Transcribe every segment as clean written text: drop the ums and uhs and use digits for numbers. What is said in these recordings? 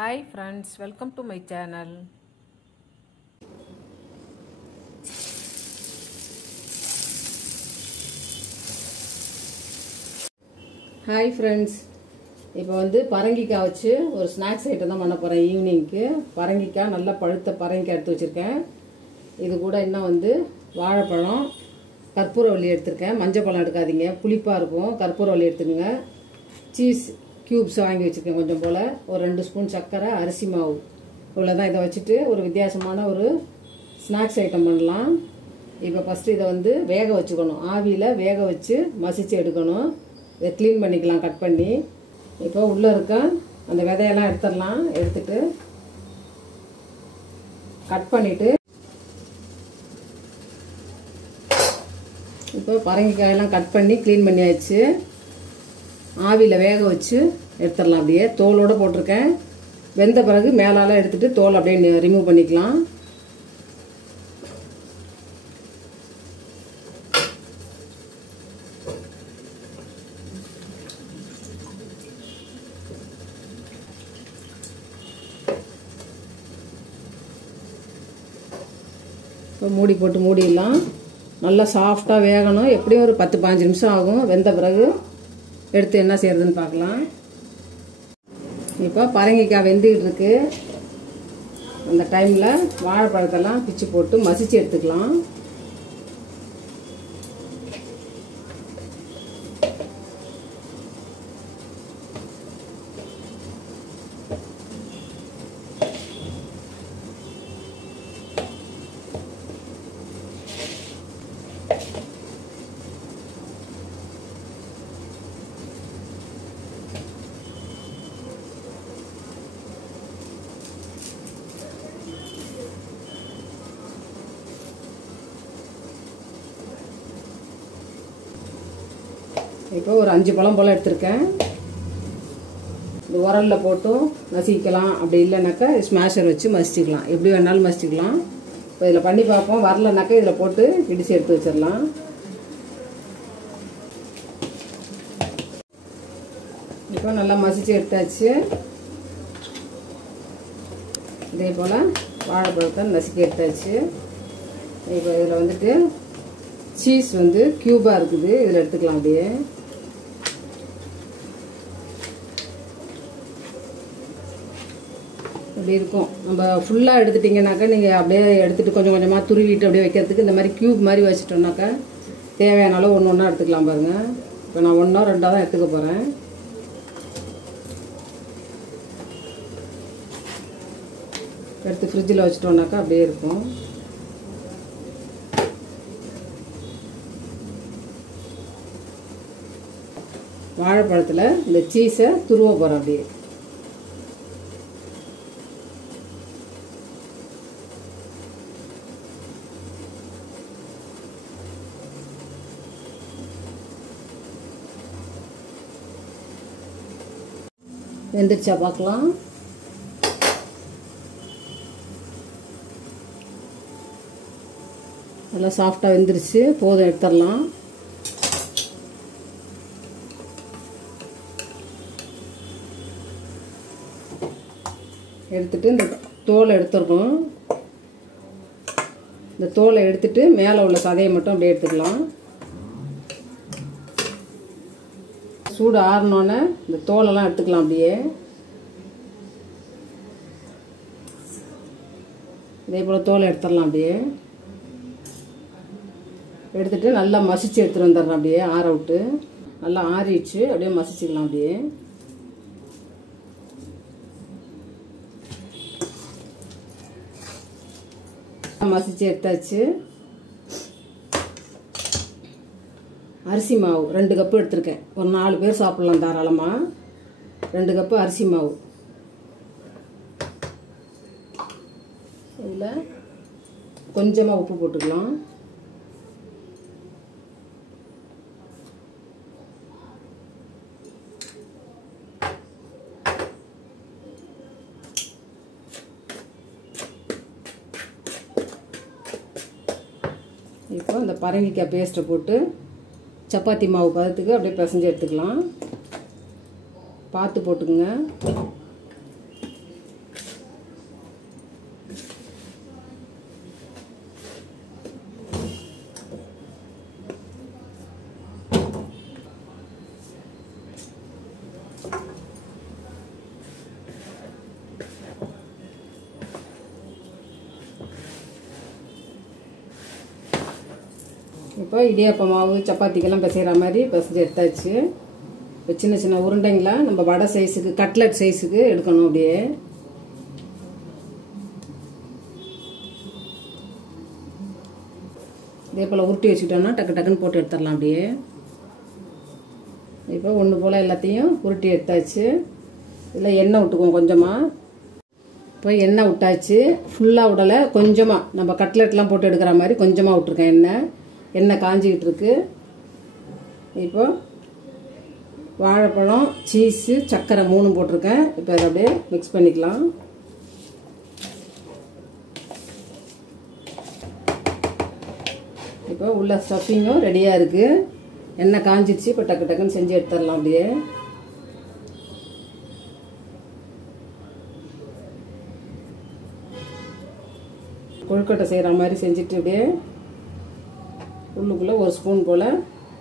Hi friends, welcome to my channel. Hi friends, இப்போ வந்து பரங்கிக்காய் வச்சு ஒரு ஸ்நாக்ஸ் ஐட்டம் தான் பண்ண போறேன் ஈவினிங்க்கு. பரங்கிக்காய் நல்ல பழுத்த பரங்கிக்காய் எடுத்து வச்சிருக்கேன். இது கூட இன்னும் வந்து வாழைப்பழம், கற்பூரவள்ளி எடுத்துருக்கேன். மஞ்சள் பழம் எடுக்காதீங்க, புளிப்பா இருக்கும். கற்பூரவள்ளி எடுத்துக்கங்க. சீஸ் கியூப்ஸ் வாங்கி வச்சிருக்கேன் கொஞ்சம் போல. ஒரு 2 ஸ்பூன் சர்க்கரை, அரிசி மாவு. இவ்வளவுதான். இதை வச்சுட்டு ஒரு வித்தியாசமான ஒரு ஸ்நாக்ஸ் ஐட்டம் பண்ணலாம். இப்போ ஃபர்ஸ்ட் இதை வந்து வேக வச்சுக்கணும். ஆவியில வேக வச்சு மசிச்சு எடுக்கணும். இதை க்ளீன் பண்ணிக்கலாம் கட் பண்ணி. இப்போ உள்ளே இருக்க அந்த விதையெல்லாம் எடுத்துடலாம். எடுத்துட்டு கட் பண்ணிவிட்டு இப்போ பரங்கிக்காயெல்லாம் கட் பண்ணி க்ளீன் பண்ணியாச்சு. ஆவியில் வேக வச்சு எடுத்துடலாம். அப்படியே தோலோடு போட்டிருக்கேன். வெந்த பிறகு மேலால் எடுத்துட்டு தோல் அப்படியே ரிமூவ் பண்ணிக்கலாம். இப்போ மூடி போட்டு மூடிடலாம். நல்லா சாஃப்டாக வேகணும். எப்படியும் ஒரு 10-15 நிமிஷம் ஆகும். வெந்த பிறகு எடுத்து என்ன செய்யறதுன்னு பார்க்கலாம். இப்போ பரங்கிக்காய் வெந்துக்கிட்டு இருக்கு. அந்த டைமில் வாழைப்பழத்தெல்லாம் பிச்சு போட்டு மசிச்சு எடுத்துக்கலாம். இப்போ ஒரு 5 பழம் போல் எடுத்திருக்கேன். இந்த உரலில் போட்டும் நசிக்கலாம். அப்படி இல்லைனாக்கா ஸ்மாஷர் வச்சு மசிச்சுக்கலாம். எப்படி வேணாலும் மசிச்சுக்கலாம். இப்போ இதில் பண்ணி பார்ப்போம். வரலனாக்கா இதில் போட்டு இடித்து எடுத்து வச்சிடலாம். இப்போ நல்லா மசிச்சு எடுத்தாச்சு. இதே போல் வாழைப்பழத்தை நசுக்கி எடுத்தாச்சு. இப்போ இதில் வந்துட்டு சீஸ் வந்து கியூபாக இருக்குது. இதில் எடுத்துக்கலாம். அப்படியே அப்படி இருக்கும். நம்ம ஃபுல்லாக எடுத்துட்டிங்கனாக்கா நீங்கள் அப்படியே எடுத்துகிட்டு கொஞ்சம் கொஞ்சமாக துருவிட்டு அப்படியே வைக்கிறதுக்கு இந்த மாதிரி கியூப் மாதிரி வச்சுட்டோம்னாக்கா தேவையான அளவு ஒன்று ஒன்றா எடுத்துக்கலாம். பாருங்கள், இப்போ நான் 1 2 தான் எடுத்துக்க போகிறேன். எடுத்து ஃப்ரிட்ஜில் வச்சுட்டோம்னாக்கா அப்படியே இருக்கும். வாழைப்பழத்தில் இந்த சீஸை துருவ போகிறோம். அப்படியே வெந்துருச்சா பார்க்கலாம். நல்லா சாஃப்டாக வெந்துருச்சு. போதும், எடுத்துடலாம். எடுத்துட்டு இந்த தோலை எடுத்துடணும். இந்த தோலை எடுத்துட்டு மேலே உள்ள சதையை மட்டும் அப்படியே எடுத்துக்கலாம். சூடு ஆறினோன்னே இந்த தோலெல்லாம் எடுத்துக்கலாம். அப்படியே இதே போல் தோலை எடுத்துடலாம். அப்படியே எடுத்துட்டு நல்லா மசிச்சு எடுத்துகிட்டு வந்துடுறேன். அப்படியே ஆற விட்டு நல்லா ஆறிடுச்சு. அப்படியே மசிச்சுக்கலாம். அப்படியே மசிச்சு எடுத்தாச்சு. அரிசி மாவு 2 கப்பு எடுத்திருக்கேன். ஒரு 4 பேர் சாப்பிடலாம் தாராளமாக. 2 கப்பு அரிசி மாவு. இதில் கொஞ்சமாக உப்பு போட்டுக்கலாம். இப்போ இந்த பரங்கிக்காய் பேஸ்ட்டை போட்டு சப்பாத்தி மாவு பதத்துக்கு அப்படியே பிசைஞ்சு எடுத்துக்கலாம். பார்த்து போட்டுக்குங்க. இப்போ இடியாப்ப மாவு சப்பாத்திக்கெல்லாம் பிசைகிற மாதிரி பிசைஞ்சு எடுத்தாச்சு. இப்போ சின்ன சின்ன உருண்டைங்களா நம்ம வடை சைஸுக்கு கட்லட் சைஸுக்கு எடுக்கணும். அப்படியே இதே போல் உருட்டி வச்சுக்கிட்டோம்னா டக்கு டக்குன்னு போட்டு எடுத்துடலாம். அப்படியே இப்போ ஒன்று போல் எல்லாத்தையும் உருட்டி எடுத்தாச்சு. இதில் எண்ணெய் விட்டுக்குவோம் கொஞ்சமாக. இப்போ எண்ணெய் விட்டாச்சு. ஃபுல்லாக விடலை, கொஞ்சமாக நம்ம கட்லெட்லாம் போட்டு எடுக்கிற மாதிரி கொஞ்சமாக விட்ருக்கேன். எண்ணெய் காஞ்சிக்கிட்டு இருக்கு. இப்போ வாழைப்பழம், சீஸு, சர்க்கரை 3 போட்டிருக்கேன். இப்போ அதை அப்படியே மிக்ஸ் பண்ணிக்கலாம். இப்போ உள்ள ஸ்டஃபிங்கும் ரெடியாக இருக்குது. எண்ணெய் காஞ்சிடுச்சு. இப்போ டக்கு டக்குன்னு செஞ்சு எடுத்துடலாம். அப்படியே கொழுக்கட்டை செய்கிற மாதிரி செஞ்சுட்டு அப்படியே உள்ளுக்குள்ளே 1 ஸ்பூன் போல்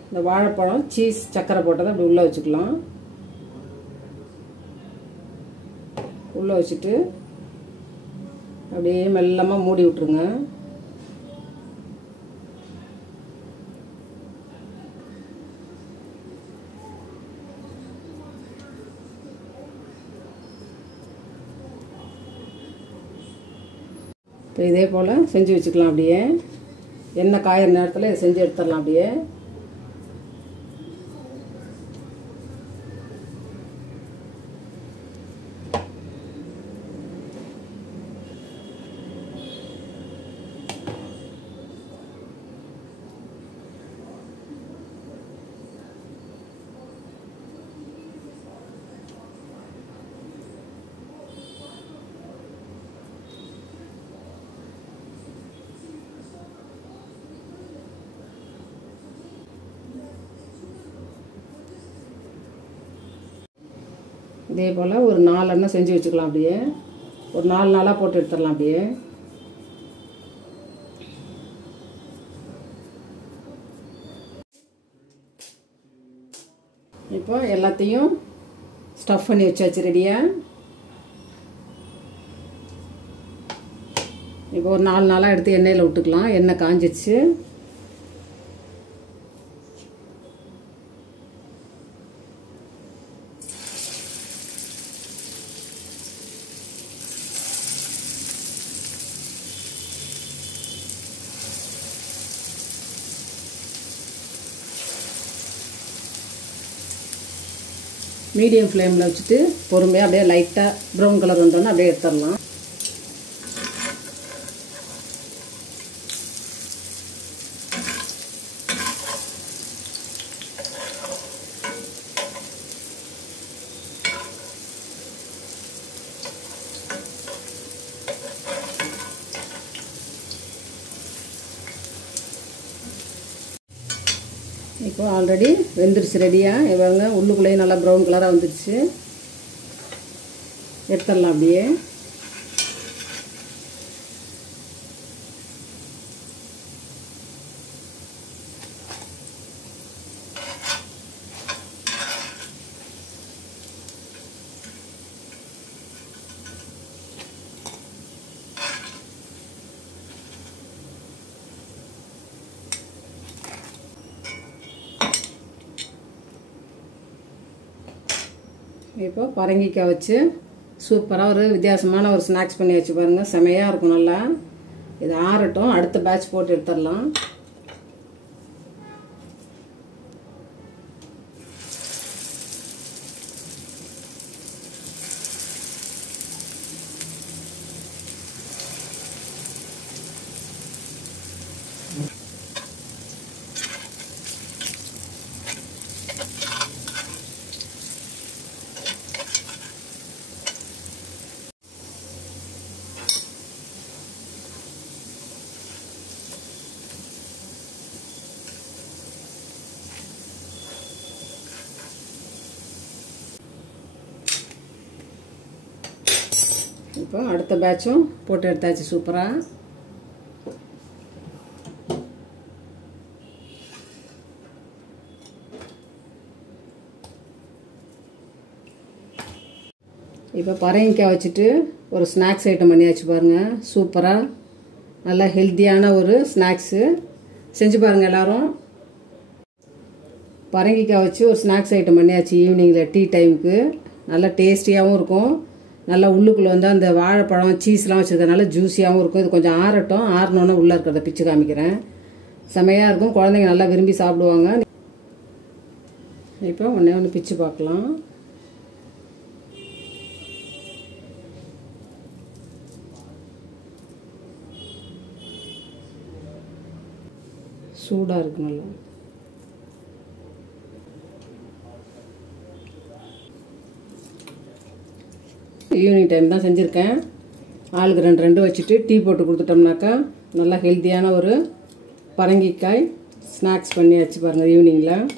இந்த வாழைப்பழம், சீஸ், சர்க்கரை போட்டதை அப்படி உள்ளே வச்சுக்கலாம். உள்ளே வச்சுட்டு அப்படியே மெல்லமாக மூடி விட்டுருங்க. இப்போ இதே போல் செஞ்சு வச்சுக்கலாம். அப்படியே எண்ணெய் காயிற நேரத்தில் இதை செஞ்சு எடுத்துடலாம். அப்படியே இதே போல் ஒரு 4 எண்ணெய் செஞ்சு வச்சுக்கலாம். அப்படியே ஒரு 4 நாளாக போட்டு எடுத்துடலாம். அப்படியே இப்போ எல்லாத்தையும் ஸ்டஃப் பண்ணி வச்சாச்சு ரெடியாக. இப்போ ஒரு 4 நாளாக எடுத்து எண்ணெயில் விட்டுக்கலாம். எண்ணெய் காஞ்சிச்சு. மீடியம் ஃப்ளேமில் வச்சுட்டு பொறுமையாக அப்படியே லைட்டாக ப்ரௌன் கலர் வந்தோன்னா அப்படியே எடுத்துடலாம். இப்போ ஆல்ரெடி வெந்துருச்சு ரெடியாக. இவங்க உள்ளுக்குள்ளேயே நல்லா ப்ரௌன் கலராக வந்துருச்சு. எடுத்துடலாம். அப்படியே இப்போ பரங்கிக்காய் வச்சு சூப்பராக ஒரு வித்தியாசமான ஒரு ஸ்நாக்ஸ் பண்ணி வச்சு பாருங்கள். செமையாக இருக்கும். நல்லா இது ஆறட்டும். அடுத்த பேட்ச் போட்டு எடுத்துடலாம். இப்போ அடுத்த பேட்சும் போட்டு எடுத்தாச்சு சூப்பராக. இப்போ பரங்கிக்காய் வச்சுட்டு ஒரு ஸ்நாக்ஸ் ஐட்டம் பண்ணியாச்சு பாருங்கள். சூப்பராக நல்லா ஹெல்த்தியான ஒரு ஸ்நாக்ஸு. செஞ்சு பாருங்கள் எல்லாரும். பரங்கிக்காய் வச்சு ஒரு ஸ்நாக்ஸ் ஐட்டம் பண்ணியாச்சு ஈவினிங்கில் டீ டைமுக்கு. நல்லா டேஸ்டியாகவும் இருக்கும். நல்லா உள்ளுக்குள்ளே வந்து அந்த வாழைப்பழம் சீஸ்லாம் வச்சுருக்கறனால ஜூஸியாகவும் இருக்கும். இது கொஞ்சம் ஆறட்டும். ஆறினோன்னே உள்ளே இருக்கிறத பிச்சு காமிக்கிறேன். செமையாக இருக்கும். குழந்தைங்க நல்லா விரும்பி சாப்பிடுவாங்க. இப்போ ஒன்று பிச்சு பார்க்கலாம். சூடாக இருக்கு நல்லா. ஈவினிங் டைம் தான் செஞ்சுருக்கேன். ஆளுக்கு 2 வச்சுட்டு டீ போட்டு கொடுத்துட்டோம்னாக்கா நல்லா ஹெல்த்தியான ஒரு பரங்கிக்காய் ஸ்நாக்ஸ் பண்ணியாச்சு பாருங்கள் ஈவினிங்கில்.